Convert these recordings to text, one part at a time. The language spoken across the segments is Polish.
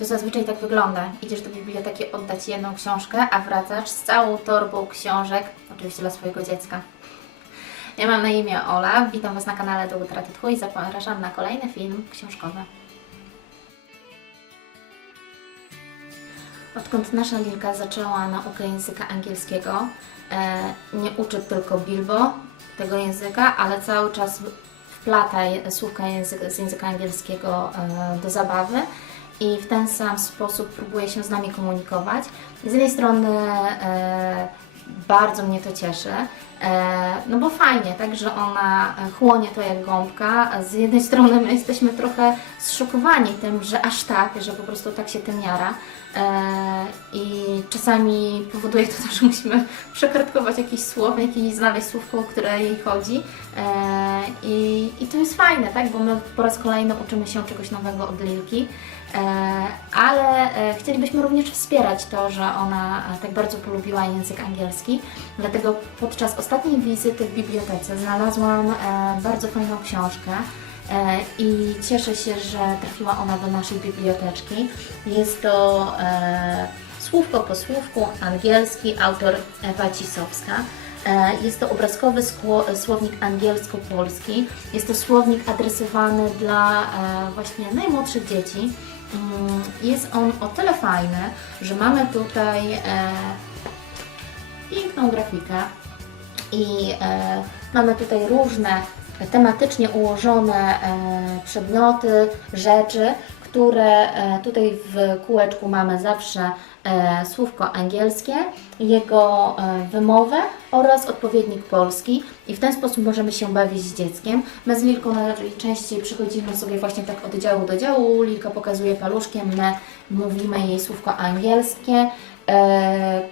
To zazwyczaj tak wygląda. Idziesz do biblioteki oddać jedną książkę, a wracasz z całą torbą książek, oczywiście dla swojego dziecka. Ja mam na imię Ola, witam Was na kanale do Utraty Tchu i zapraszam na kolejny film książkowy. Odkąd nasza Lilka zaczęła naukę języka angielskiego, e, nie uczy tylko Bilbo tego języka, ale cały czas wplata słówka język, z języka angielskiego e, do zabawy i w ten sam sposób próbuje się z nami komunikować. Z jednej strony e, bardzo mnie to cieszy, e, no bo fajnie, tak, że ona chłonie to jak gąbka. Z jednej strony my jesteśmy trochę zszokowani tym, że aż tak, że po prostu tak się tym jara. E, I czasami powoduje to to, że musimy przekartkować jakieś słownik i znaleźć słówko, o które jej chodzi. E, I, I to jest fajne, tak? Bo my po raz kolejny uczymy się czegoś nowego od Lilki. E, ale e, chcielibyśmy również wspierać to, że ona tak bardzo polubiła język angielski. Dlatego podczas ostatniej wizyty w bibliotece znalazłam e, bardzo fajną książkę. I cieszę się, że trafiła ona do naszej biblioteczki. Jest to słówko po słówku angielski, autor Ewa Cisowska. E, Jest to obrazkowy słownik angielsko-polski. Jest to słownik adresowany dla e, właśnie najmłodszych dzieci. Mm, Jest on o tyle fajny, że mamy tutaj e, piękną grafikę i mamy tutaj różne tematycznie ułożone przedmioty, rzeczy, które e, tutaj w kółeczku mamy zawsze e, słówko angielskie, jego e, wymowę oraz odpowiednik polski i w ten sposób możemy się bawić z dzieckiem. My z Lilką najczęściej przychodzimy sobie właśnie tak od działu do działu, Lilka pokazuje paluszkiem, my mówimy jej słówko angielskie,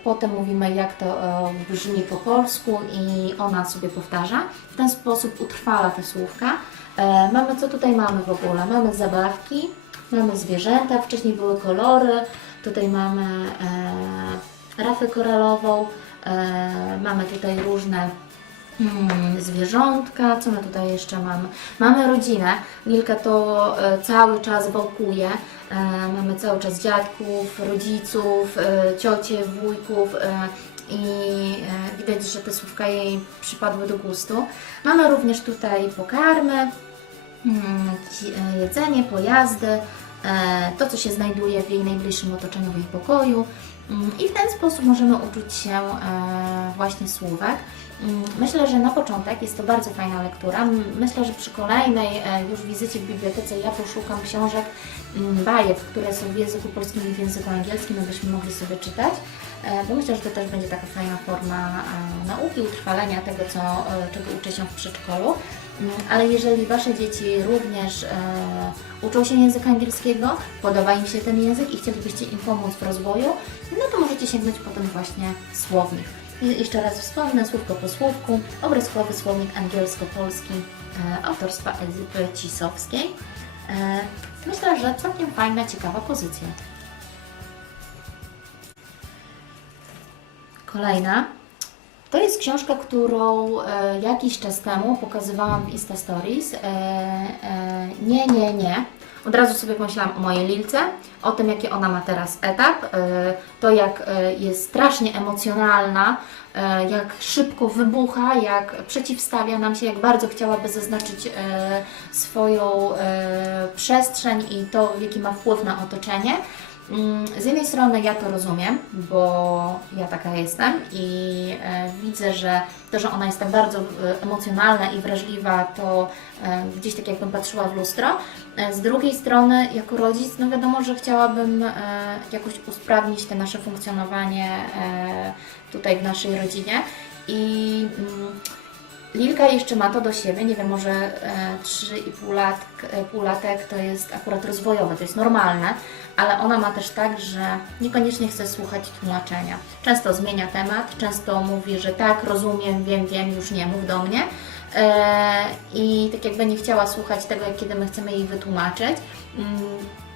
Potem mówimy, jak to brzmi po polsku i ona sobie powtarza. W ten sposób utrwala te słówka. Mamy, co tutaj mamy w ogóle? Mamy zabawki, mamy zwierzęta, wcześniej były kolory, tutaj mamy e, rafę koralową, e, mamy tutaj różne Hmm, zwierzątka, co my tutaj jeszcze mamy? Mamy rodzinę. Lilka to e, cały czas wałkuje. E, mamy cały czas dziadków, rodziców, e, ciocie, wujków e, i e, widać, że te słówka jej przypadły do gustu. Mamy również tutaj pokarmy, jedzenie, pojazdy, e, to co się znajduje w jej najbliższym otoczeniu, w jej pokoju. Mm, I w ten sposób możemy uczyć się e, właśnie słówek. Mm, Myślę, że na początek jest to bardzo fajna lektura. Myślę, że przy kolejnej e, już wizycie w bibliotece ja poszukam książek, mm, bajek, które są w języku polskim i w języku angielskim, abyśmy mogli sobie czytać. E, Bo myślę, że to też będzie taka fajna forma e, nauki, utrwalenia tego, co, e, czego uczy się w przedszkolu. Ale jeżeli Wasze dzieci również e, uczą się języka angielskiego, podoba im się ten język i chcielibyście im pomóc w rozwoju, no to możecie sięgnąć po ten właśnie słownik. I jeszcze raz wspomnę, słówko po słówku, obrazkowy słownik angielsko-polski e, autorstwa Ezypy Cisowskiej. E, myślę, że całkiem fajna, ciekawa pozycja. Kolejna. To jest książka, którą e, jakiś czas temu pokazywałam w Insta Stories. E, e, nie, nie, nie. Od razu sobie pomyślałam o mojej Lilce, o tym, jaki ona ma teraz etap, to jak jest strasznie emocjonalna, jak szybko wybucha, jak przeciwstawia nam się, jak bardzo chciałaby zaznaczyć swoją przestrzeń i to, jaki ma wpływ na otoczenie. Mm, Z jednej strony ja to rozumiem, bo ja taka jestem i e, widzę, że to, że ona jest tak bardzo e, emocjonalna i wrażliwa, to e, gdzieś tak jakbym patrzyła w lustro. Z drugiej strony, jako rodzic, no wiadomo, że chciałabym jakoś usprawnić te nasze funkcjonowanie tutaj w naszej rodzinie i mm, Lilka jeszcze ma to do siebie, nie wiem, może e, 3,5 lat, e, półlatek to jest akurat rozwojowe, to jest normalne, ale ona ma też tak, że niekoniecznie chce słuchać tłumaczenia. Często zmienia temat, często mówi, że tak, rozumiem, wiem, wiem, już nie mów do mnie. e, i tak jakby nie chciała słuchać tego, kiedy my chcemy jej wytłumaczyć. Mm,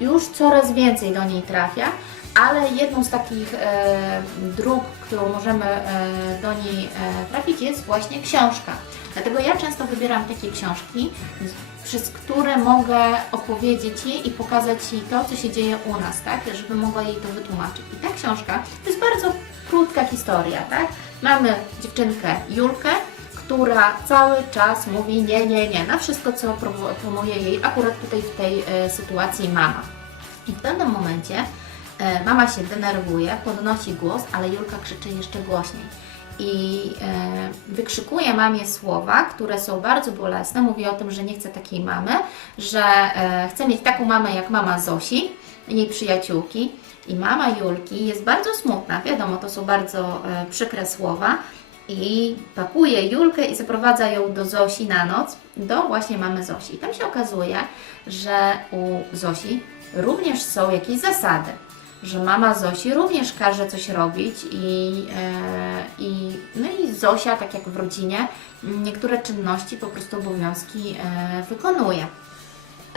Już coraz więcej do niej trafia, ale jedną z takich e, dróg, którą możemy e, do niej e, trafić jest właśnie książka. Dlatego ja często wybieram takie książki, przez które mogę opowiedzieć jej i pokazać jej to, co się dzieje u nas, tak? Żeby mogła jej to wytłumaczyć. I ta książka to jest bardzo krótka historia, tak? Mamy dziewczynkę Julkę, która cały czas mówi nie, nie, nie na wszystko, co promuje jej akurat tutaj w tej sytuacji mama. I w pewnym momencie mama się denerwuje, podnosi głos, ale Julka krzyczy jeszcze głośniej. I e, wykrzykuje mamie słowa, które są bardzo bolesne. Mówi o tym, że nie chce takiej mamy, że e, chce mieć taką mamę jak mama Zosi, jej przyjaciółki. I mama Julki jest bardzo smutna. Wiadomo, to są bardzo e, przykre słowa. I pakuje Julkę i zaprowadza ją do Zosi na noc, do właśnie mamy Zosi. I tam się okazuje, że u Zosi również są jakieś zasady, że mama Zosi również każe coś robić i, e, i, no i Zosia, tak jak w rodzinie, niektóre czynności, po prostu obowiązki e, wykonuje.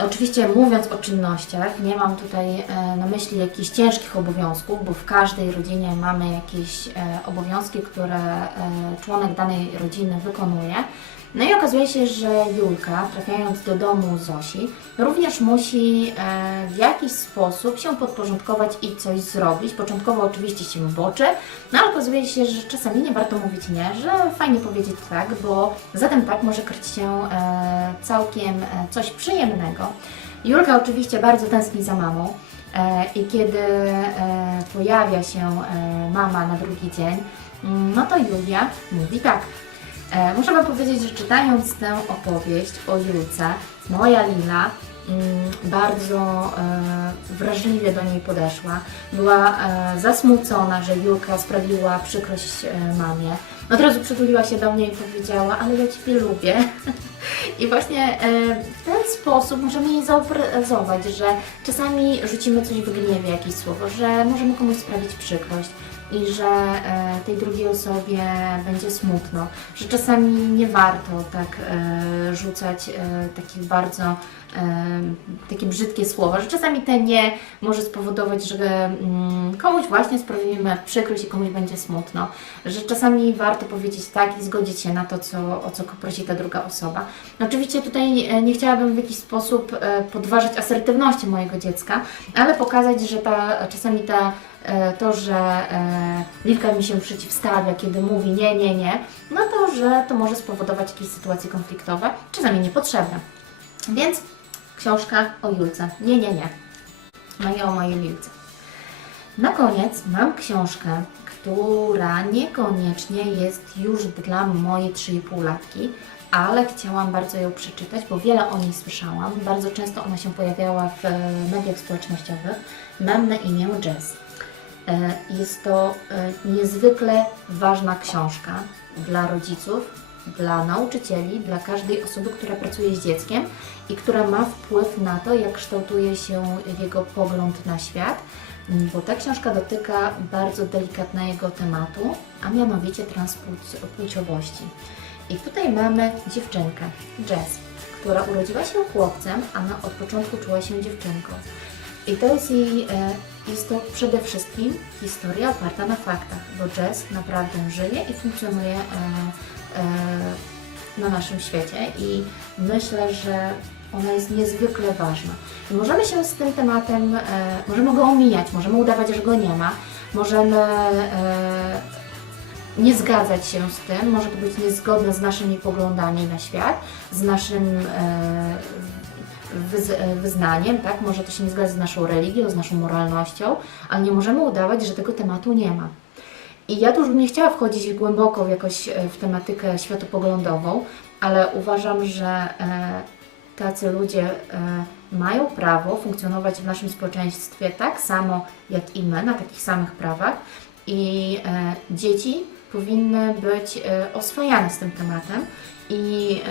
Oczywiście mówiąc o czynnościach, nie mam tutaj e, na myśli jakichś ciężkich obowiązków, bo w każdej rodzinie mamy jakieś obowiązki, które członek danej rodziny wykonuje. No i okazuje się, że Julka, trafiając do domu Zosi, również musi e, w jakiś sposób się podporządkować i coś zrobić. Początkowo oczywiście się boczy, no ale okazuje się, że czasami nie warto mówić nie, że fajnie powiedzieć tak, bo za tym tak może kryć się e, całkiem e, coś przyjemnego. Julka oczywiście bardzo tęskni za mamą e, i kiedy e, pojawia się e, mama na drugi dzień, mm, no to Julia mówi tak. E, muszę Wam powiedzieć, że czytając tę opowieść o Julce, moja Lila mm, bardzo e, wrażliwie do niej podeszła. Była e, zasmucona, że Julka sprawiła przykrość e, mamie. Od razu przytuliła się do mnie i powiedziała, ale ja Ciebie lubię. I właśnie e, w ten sposób możemy jej zaobrazować, że czasami rzucimy coś w gniewie, jakieś słowo, że możemy komuś sprawić przykrość i że e, tej drugiej osobie będzie smutno, że czasami nie warto tak e, rzucać e, takich bardzo takie brzydkie słowa, że czasami te nie może spowodować, że mm, komuś właśnie sprawimy przykrość i komuś będzie smutno, że czasami warto powiedzieć tak i zgodzić się na to, co, o co prosi ta druga osoba. Oczywiście tutaj nie chciałabym w jakiś sposób podważać asertywności mojego dziecka, ale pokazać, że ta, czasami ta, to, że e, Lilka mi się przeciwstawia, kiedy mówi nie, nie, nie, no to, że to może spowodować jakieś sytuacje konfliktowe, czasami niepotrzebne. Więc książka o Julce. Nie, nie, nie. I o mojej Lilce. Na koniec mam książkę, która niekoniecznie jest już dla mojej 3,5-latki, ale chciałam bardzo ją przeczytać, bo wiele o niej słyszałam. Bardzo często ona się pojawiała w e, mediach społecznościowych. Mam na imię Jess. E, Jest to e, niezwykle ważna książka dla rodziców, dla nauczycieli, dla każdej osoby, która pracuje z dzieckiem i która ma wpływ na to, jak kształtuje się jego pogląd na świat, bo ta książka dotyka bardzo delikatnego tematu, a mianowicie transpłciowości. I tutaj mamy dziewczynkę, Jess, która urodziła się chłopcem, a na, od początku czuła się dziewczynką. I to jest jej, e, jest to przede wszystkim historia oparta na faktach, bo Jess naprawdę żyje i funkcjonuje e, e, na naszym świecie i myślę, że ona jest niezwykle ważna. I możemy się z tym tematem, e, możemy go omijać, możemy udawać, że go nie ma, możemy nie zgadzać się z tym, może to być niezgodne z naszymi poglądami na świat, z naszym wyznaniem, tak? Może to się nie zgadza z naszą religią, z naszą moralnością, ale nie możemy udawać, że tego tematu nie ma. I ja tu już bym nie chciała wchodzić głęboko w jakoś e, w tematykę światopoglądową, ale uważam, że e, tacy ludzie e, mają prawo funkcjonować w naszym społeczeństwie tak samo jak i my, na takich samych prawach i dzieci powinny być oswajane z tym tematem i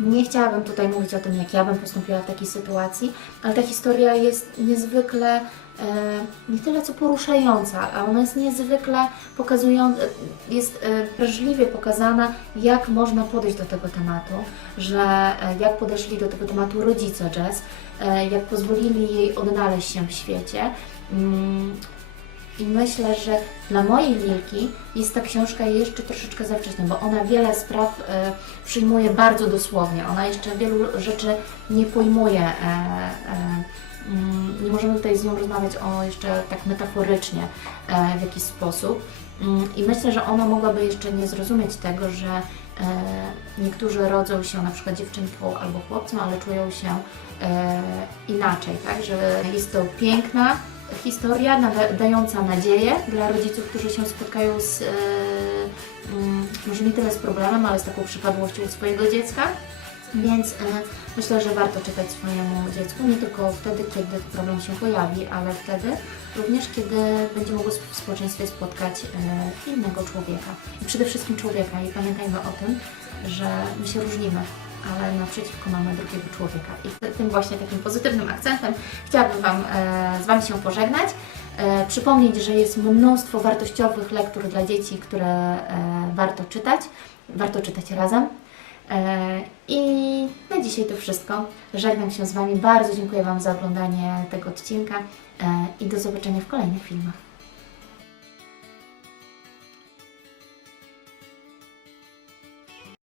Nie chciałabym tutaj mówić o tym, jak ja bym postąpiła w takiej sytuacji, ale ta historia jest niezwykle e, nie tyle co poruszająca, a ona jest niezwykle pokazująca, jest e, pokazana, jak można podejść do tego tematu, że e, jak podeszli do tego tematu rodzice Jess, e, jak pozwolili jej odnaleźć się w świecie. Mm, i myślę, że dla mojej Lilki jest ta książka jeszcze troszeczkę za wcześnie, bo ona wiele spraw e, przyjmuje bardzo dosłownie. Ona jeszcze wielu rzeczy nie pojmuje. E, e, mm, nie możemy tutaj z nią rozmawiać o jeszcze tak metaforycznie w jakiś sposób. Mm, I myślę, że ona mogłaby jeszcze nie zrozumieć tego, że niektórzy rodzą się na przykład dziewczynką albo chłopcem, ale czują się inaczej, tak? Że jest to piękna historia dająca nadzieję dla rodziców, którzy się spotkają z, e, mm, może nie tyle z problemem, ale z taką przypadłością swojego dziecka. Więc e, myślę, że warto czytać swojemu dziecku nie tylko wtedy, kiedy problem się pojawi, ale wtedy również, kiedy będzie mogło w społeczeństwie spotkać e, innego człowieka. I przede wszystkim człowieka. I pamiętajmy o tym, że my się różnimy, ale naprzeciwko mamy drugiego człowieka. I tym właśnie takim pozytywnym akcentem chciałabym Wam e, z Wami się pożegnać. E, przypomnieć, że jest mnóstwo wartościowych lektur dla dzieci, które e, warto czytać. Warto czytać razem. E, I na dzisiaj to wszystko. Żegnam się z Wami. Bardzo dziękuję Wam za oglądanie tego odcinka e, i do zobaczenia w kolejnych filmach.